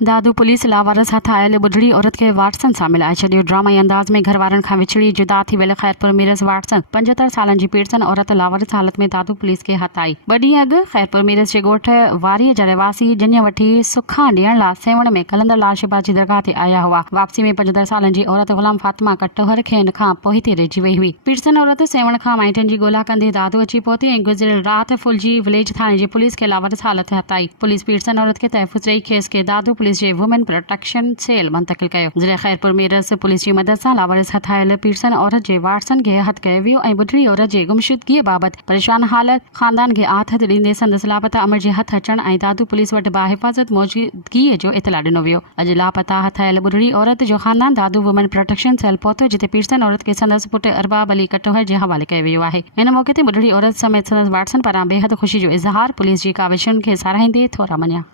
दादू police लावारस हथ oil बुढ़ड़ी औरत के वाटसन सां मिलाए छॾियो। ड्रामाई अंदाज़ में घरवारनि खां विछड़ी जुदा थी वियल खैरपुर मीरस वाटसन 75 सालनि जी पीड़सन औरत लावारस हालत में दादू पुलिस के हथ आई। ॿ ॾींहं अॻु खैरपुर मीरस जे ॻोठ वारीअ जा रहवासी जञ वठी सुखा ॾियण लाइ सेवण में कलंदर लाल शिबा जी दरगाह ते आया हुआ। वापसी में 75 सालनि जी औरत गुलाम फातिमा कटोहर खे हिन खां पोइ रहिजी वई हुई। पीड़सन औरत सेवण खां माइटनि जी ॻोल्हा कंदे दादू अची पहुती ऐं गुज़िरियल राति फुलजी विलेज थाणे जी पुलिस के लावारस हालत हथ आई। पुलिस पीड़सन औरत के तहफ़ुज़ रही खेसि के दादू पुलिस जे वुमेन प्रोटेक्शन सेल मुंतकिल कयो। ज़िले खैरपुर मीरस पुलिस जी मदद सां लावारिस हथ आयल पीड़सन औरत जे वारसनि खे हथ कयो वियो ऐं बुढ़ड़ी औरत जे गुमशुदगीअ बाबति परेशान हालत ख़ानदान खे आथत ॾींदे संदसि लापता अमर जे हथ अचण ऐं दादू पुलिस वटि बाहिफ़ाज़त मौजूदगीअ जो इतला ॾिनो वियो। अॼु लापता हथ आयल बुढ़ड़ी औरत जो ख़ानदान दादू वुमेन प्रोटेक्शन सेल पहुतो, जिते पीड़सन औरत खे संदसि पुट अरबाब अली कटोहर जे हवाले कयो वियो आहे। हिन मौक़े ते बुढ़ड़ी औरत समेत संदसि वाटसन पारां बेहद ख़ुशी जो इज़हार पुलिस जी काविशुनि खे साराहींदे थोरा मञिया।